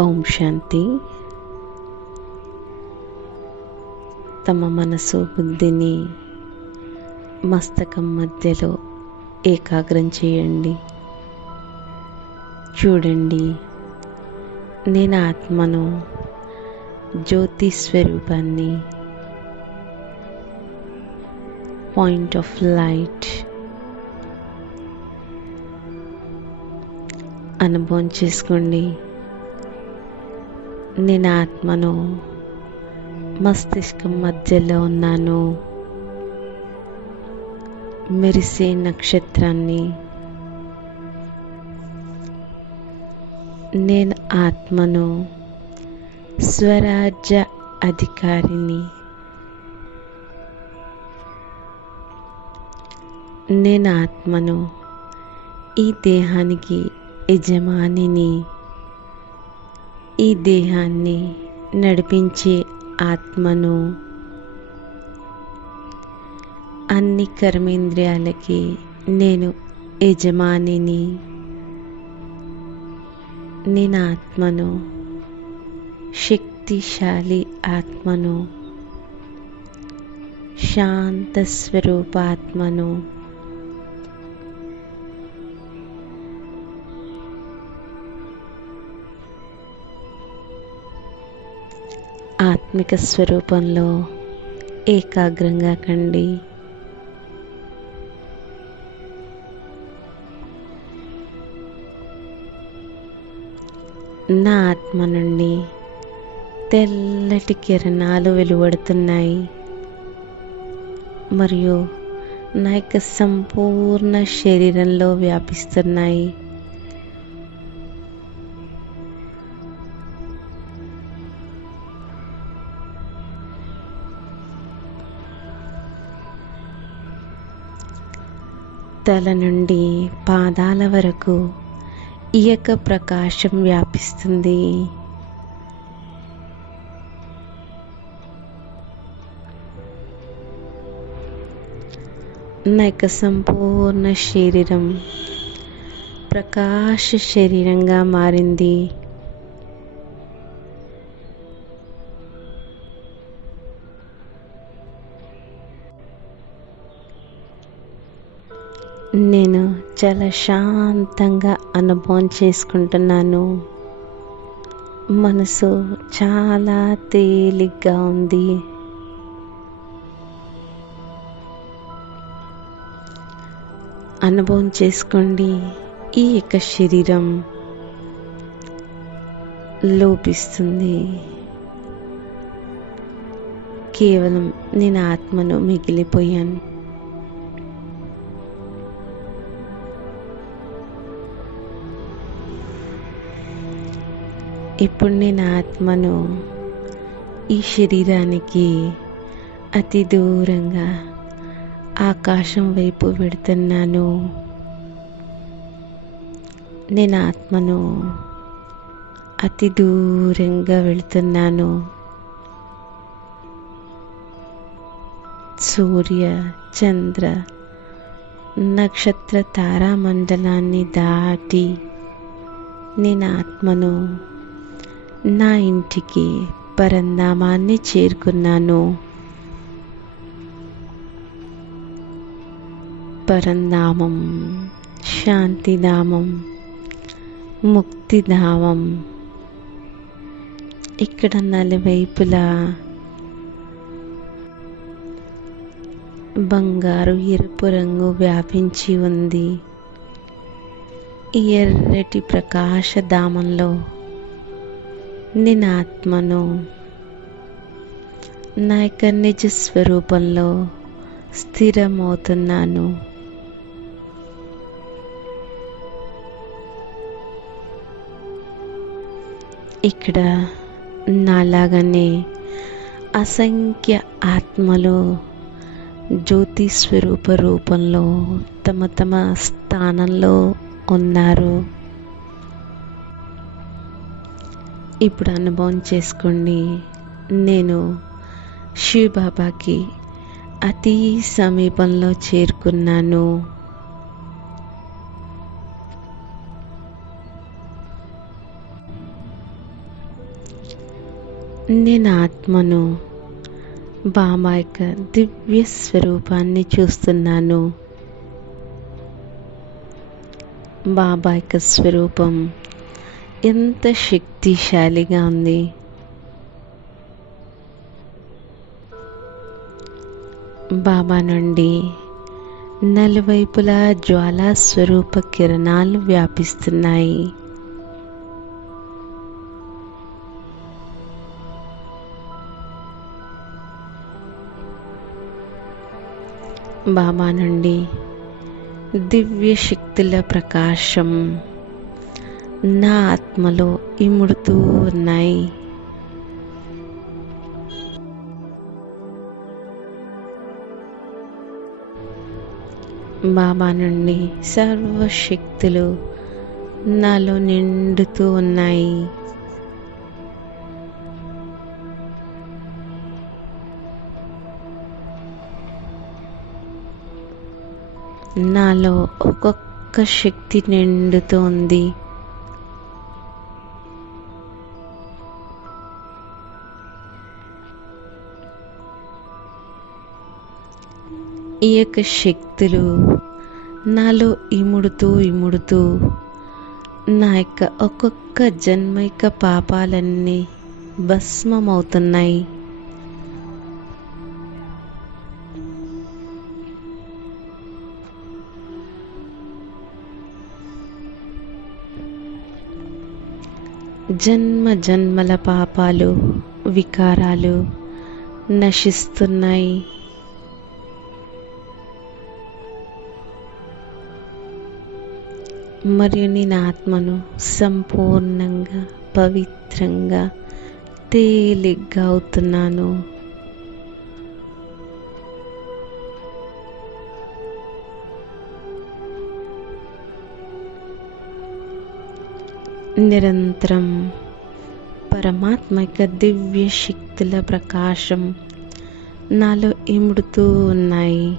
ఓం శాంతి. తమ మనసు బుద్ధిని మస్తకం మధ్యలో ఏకాగ్రం చేయండి. చూడండి నేను ఆత్మను జ్యోతి స్వరూపాన్ని. Point of light. అనుభవం చేసుకోండి. నేను ఆత్మను మస్తిష్కం మధ్యలో ఉన్నాను. మెరిసే నక్షత్రాన్ని నేను ఆత్మను స్వరాజ్య అధికారిని నేను ఆత్మను ఈ దేహానికి యజమానిని ఈ దేహాన్ని నడిపించే ఆత్మను అన్ని కర్మేంద్రియాలకి నేను యజమానిని. నేను ఆత్మను శక్తిశాలి ఆత్మను శాంత స్వరూపాత్మను ఆధ్యాత్మిక స్వరూపంలో ఏకాగ్రంగా కండి. నా ఆత్మ నుండి తెల్లటి కిరణాలు వెలువడుతున్నాయి. మరియు నా యొక్క సంపూర్ణ శరీరంలో వ్యాపిస్తున్నాయి. తల నుండి పాదాల వరకు ఈ యొక్క ప్రకాశం వ్యాపిస్తుంది. నా యొక్క సంపూర్ణ శరీరం ప్రకాశ శరీరంగా మారింది. నేను చాలా శాంతంగా అనుభవం చేసుకుంటున్నాను. మనసు చాలా తేలిగ్గా ఉంది. అనుభవం చేసుకోండి. ఈ యొక్క శరీరం లోపిస్తుంది. కేవలం నేను ఆత్మను మిగిలిపోయాను. ఇప్పుడు నేను ఆత్మను ఈ శరీరానికి అతి దూరంగా ఆకాశం వైపు పెడుతున్నాను నేను ఆత్మను అతి దూరంగా వెళుతున్నాను సూర్య చంద్ర నక్షత్ర తారామండలాన్ని దాటి నేను ఆత్మను నా ఇంటికి పరంధామాన్ని చేరుకున్నాను. పరంధామం శాంతిధామం ముక్తిధామం. ఇక్కడ నలువైపులా బంగారు ఎరుపు రంగు వ్యాపించి ఉంది. ఎర్రటి ప్రకాశధామంలో నేను ఆత్మను నా యొక్క నిజ స్వరూపంలో స్థిరమవుతున్నాను. ఇక్కడ నాలాగానే అసంఖ్య ఆత్మలు జ్యోతి స్వరూప రూపంలో తమ తమ స్థానంలో ఉన్నారు. ఇప్పుడు అనుభవం చేసుకోండి. నేను శివబాబాకి అతి సమీపంలో చేరుకున్నాను. నేను ఆత్మను బాబా యొక్క దివ్య స్వరూపాన్ని చూస్తున్నాను. బాబా యొక్క స్వరూపం ఎంత శక్తిశాలిగా ఉంది. బాబా నుండి నలువైపులా జ్వాలా స్వరూప కిరణాలు వ్యాపిస్తున్నాయి. బాబా నుండి దివ్య శక్తుల ప్రకాశం నా ఆత్మలో ఇముడుతూ ఉన్నాయి. బాబా నుండి సర్వశక్తులు నాలో నిండుతూ ఉన్నాయి. నాలో ఒక్కొక్క శక్తి నిండుతోంది. తెలియక శక్తులు నాలో ఇముడుతూ ఇముడుతూ నా యొక్క ఒక్కొక్క జన్మ యొక్క పాపాలన్నీ భస్మమవుతున్నాయి. జన్మ జన్మల పాపాలు వికారాలు నశిస్తున్నాయి. మరియు నేను ఆత్మను సంపూర్ణంగా పవిత్రంగా తేలిగ్గా అవుతున్నాను. నిరంతరం పరమాత్మ యొక్క దివ్య శక్తుల ప్రకాశం నాలో ఇముడుతూ ఉన్నాయి.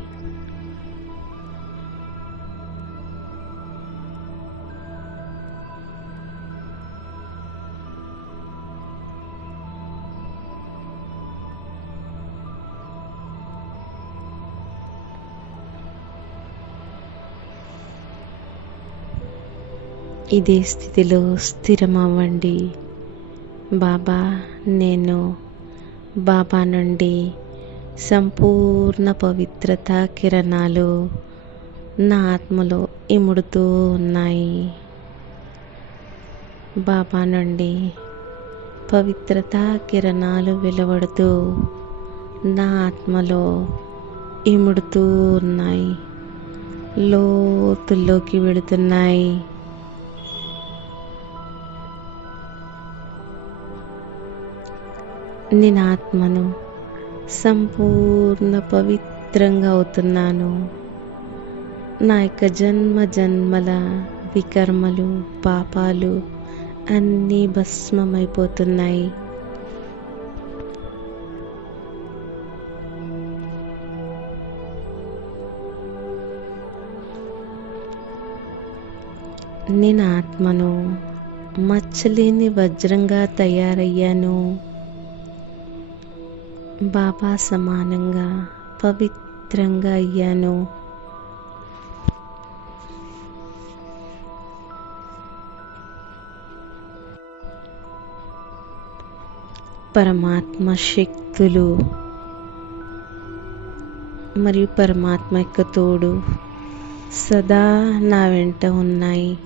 ఇదే స్థితిలో స్థిరమవ్వండి. బాబా నేను బాబా నుండి సంపూర్ణ పవిత్రత కిరణాలు నా ఆత్మలో ఇముడుతూ ఉన్నాయి. బాబా నుండి పవిత్రత కిరణాలు వెలువడుతూ నా ఆత్మలో ఇముడుతూ ఉన్నాయి. లోతుల్లోకి వెళుతున్నాయి. నేను ఆత్మను సంపూర్ణ పవిత్రంగా అవుతున్నాను. నా యొక్క జన్మ జన్మల వికర్మలు పాపాలు అన్నీ భస్మమైపోతున్నాయి. నేను ఆత్మను మచ్చలేని వజ్రంగా తయారయ్యాను. బాబా సమానంగా పవిత్రంగా అయ్యాను. పరమాత్మ శక్తులు మరియు పరమాత్మ యొక్క తోడు సదా నా వెంట ఉన్నాయి.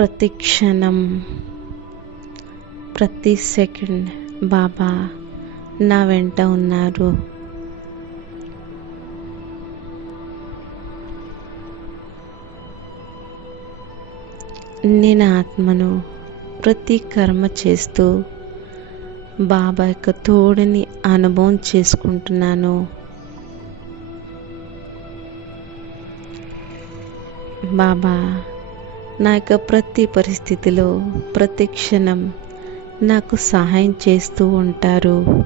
ప్రతి క్షణం ప్రతి సెకండ్ బాబా నా వెంట ఉన్నారు. నేను ఆత్మను ప్రతి కర్మ చేస్తూ బాబా యొక్క తోడని అనుభవం చేసుకుంటున్నాను. బాబా నా యొక్క ప్రతి పరిస్థితిలో ప్రతి క్షణం నాకు సహాయం చేస్తూ ఉంటారు.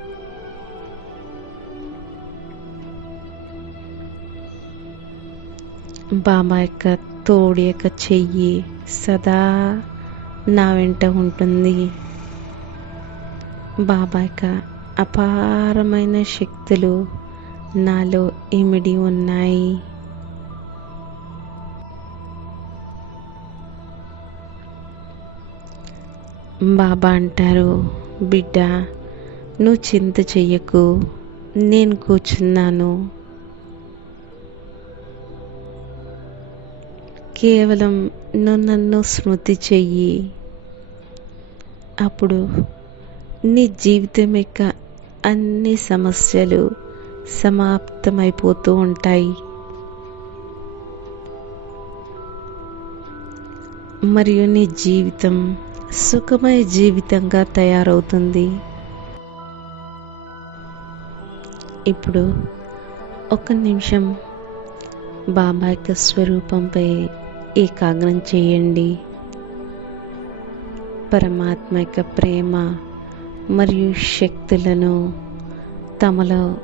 బాబా యొక్క తోడు యొక్క చెయ్యి సదా నా వెంట ఉంటుంది. బాబా యొక్క అపారమైన శక్తులు నాలో ఇమిడి ఉన్నాయి. బాబా అంటారు బిడ్డ నువ్వు చింత చెయ్యకు నేను కూర్చున్నాను. కేవలం నువ్వు నన్ను స్మృతి చెయ్యి. అప్పుడు నీ జీవితం యొక్క అన్ని సమస్యలు సమాప్తమైపోతూ ఉంటాయి. మరియు నీ జీవితం సుఖమయ జీవితంగా తయారవుతుంది. ఇప్పుడు ఒక నిమిషం బాబా యొక్క స్వరూపంపై ఏకాగ్రం చేయండి. పరమాత్మ యొక్క ప్రేమ మరియు శక్తులను తమలో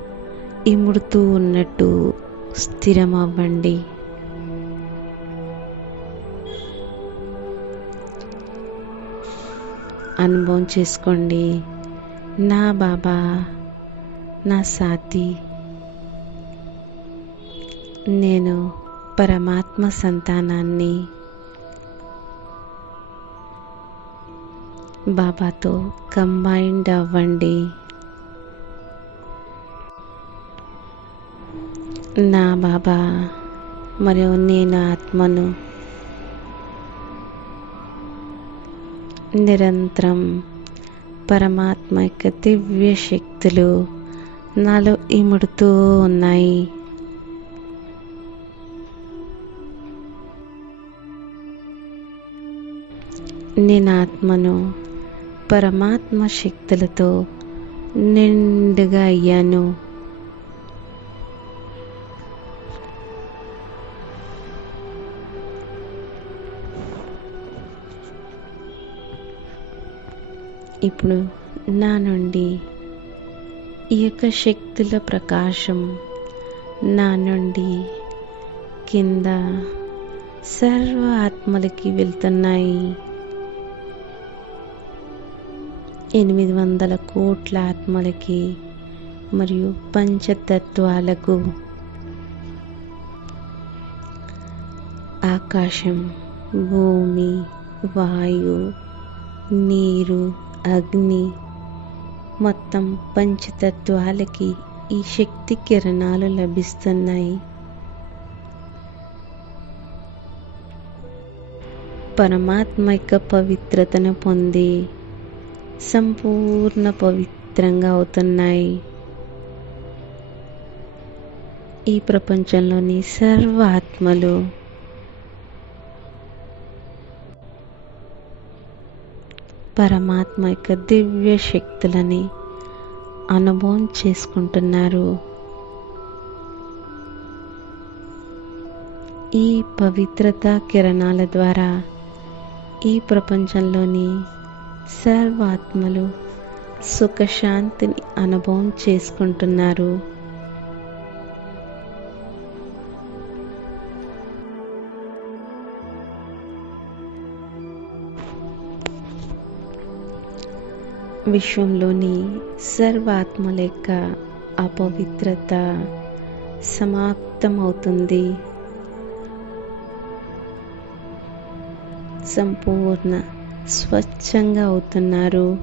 ఇముడుతూ ఉన్నట్టు స్థిరమవ్వండి. అనుభవం చేసుకోండి. నా బాబా నా సాతి నేను పరమాత్మ సంతానాన్ని బాబాతో కంబైన్డ్ అవ్వండి. నా బాబా మరియు నేను ఆత్మను నిరంతరం పరమాత్మ యొక్క దివ్య శక్తులు నాలో ఇముడుతూ ఉన్నాయి. నేను ఆత్మను పరమాత్మ శక్తులతో నిండుగా అయ్యాను. ఇప్పుడు నా నుండి ఈ యొక్క శక్తుల ప్రకాశం నా నుండి కింద సర్వ ఆత్మలకి వెళ్తున్నాయి. ఎనిమిది వందల కోట్ల ఆత్మలకి మరియు పంచతత్వాలకు ఆకాశం భూమి వాయు నీరు అగ్ని మొత్తం పంచతత్వాలకి ఈ శక్తి కిరణాలు లభిస్తున్నాయి. పరమాత్మ యొక్క పవిత్రతను పొంది సంపూర్ణ పవిత్రంగా అవుతున్నాయి. ఈ ప్రపంచంలోని సర్వ ఆత్మలు పరమాత్మ యొక్క దివ్య శక్తులని అనుభవం చేసుకుంటున్నారు. ఈ పవిత్రత కిరణాల ద్వారా ఈ ప్రపంచంలోని సర్వాత్మలు సుఖశాంతిని అనుభవం చేసుకుంటున్నారు. విశ్వంలోని సర్వాత్మల యొక్క అపవిత్రత సమాప్తమవుతుంది. సంపూర్ణ స్వచ్ఛంగా అవుతున్నారు.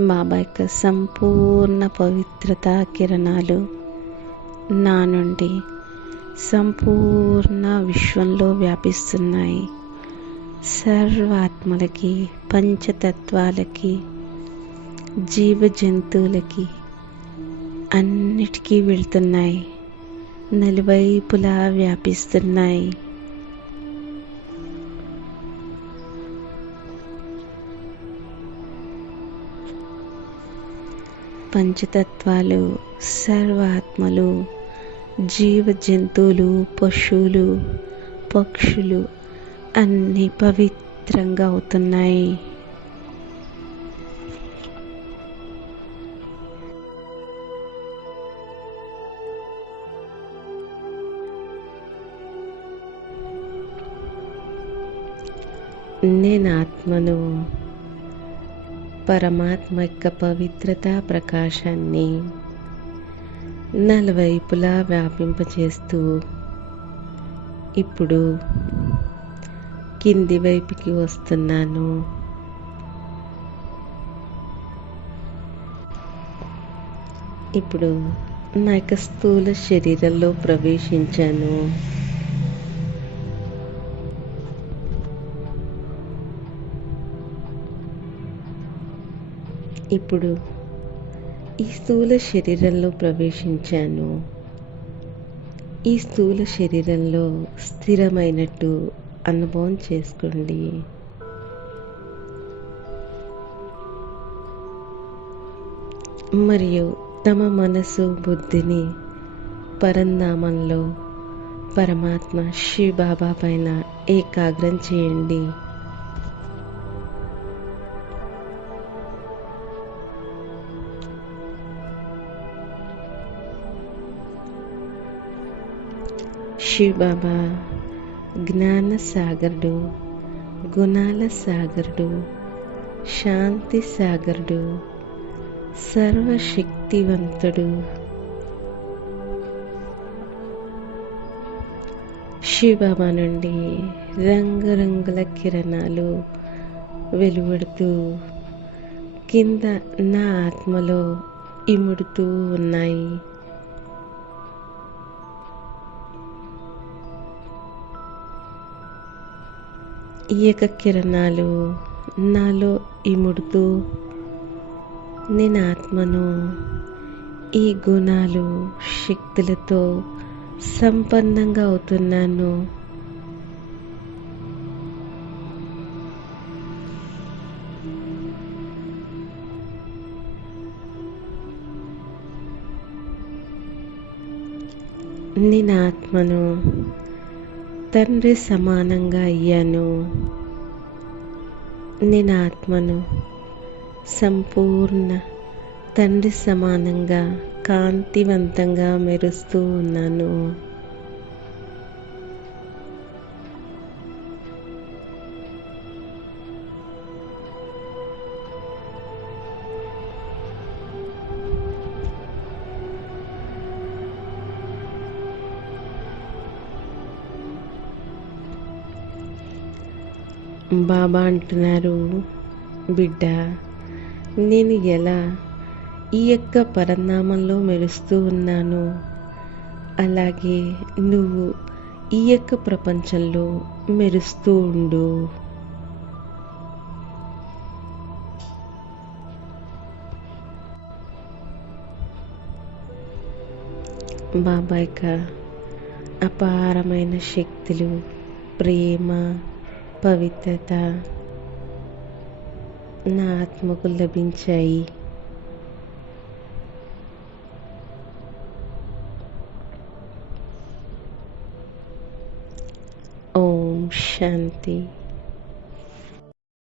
బాబా యొక్క సంపూర్ణ పవిత్రత కిరణాలు. నా నుండి సంపూర్ణ విశ్వంలో వ్యాపిస్తున్నాయి. సర్వాత్మలకి పంచతత్వాలకి జీవ జంతువులకి అన్నిటికీ వెళ్తున్నాయి. నలువైపులా వ్యాపిస్తున్నాయి. పంచతత్వాలు సర్వాత్మలు జీవ జంతువులు పశువులు పక్షులు అన్ని పవిత్రంగా అవుతున్నాయి. నేను ఆత్మను పరమాత్మ యొక్క పవిత్రత ప్రకాశాన్ని నలువైపులా వ్యాపింపచేస్తూ ఇప్పుడు కింది వైపుకి వస్తున్నాను. ఇప్పుడు నా యొక్క స్థూల శరీరంలో ప్రవేశించాను. ఇప్పుడు ఈ స్థూల శరీరంలో ప్రవేశించాను. ఈ స్థూల శరీరంలో స్థిరమైనట్టు అనుభవం చేసుకోండి. మరియు తమ మనసు బుద్ధిని పరంధామంలో పరమాత్మ శివ బాబా పైన ఏకాగ్రం చేయండి. శివబాబా జ్ఞాన సాగరుడు గుణాల సాగరుడు శాంతి సాగరుడు సర్వశక్తివంతుడు. శివబాబా నుండి రంగురంగుల కిరణాలు వెలువడుతూ కింద నా ఆత్మలో ఇముడుతూ ఉన్నాయి. ఈ యొక్క కిరణాలు నాలో ఇముడుతూ నేను ఆత్మను ఈ గుణాలు శక్తులతో సంపన్నంగా అవుతున్నాను. నేను ఆత్మను తండ్రి సమానంగా అయ్యాను. నేను ఆత్మను సంపూర్ణ తండ్రి సమానంగా కాంతివంతంగా మెరుస్తూ ఉన్నాను. బాబా అంటున్నారు బిడ్డ నేను ఎలా ఈ యొక్క పరనామంలో మెరుస్తూ ఉన్నాను? అలాగే నువ్వు ఈ యొక్క ప్రపంచంలో మెరుస్తూ ఉండు. బాబా యొక్క అపారమైన శక్తులు ప్రేమ పవిత్రత నా ఆత్మకు లభించాయి. ఓం శాంతి.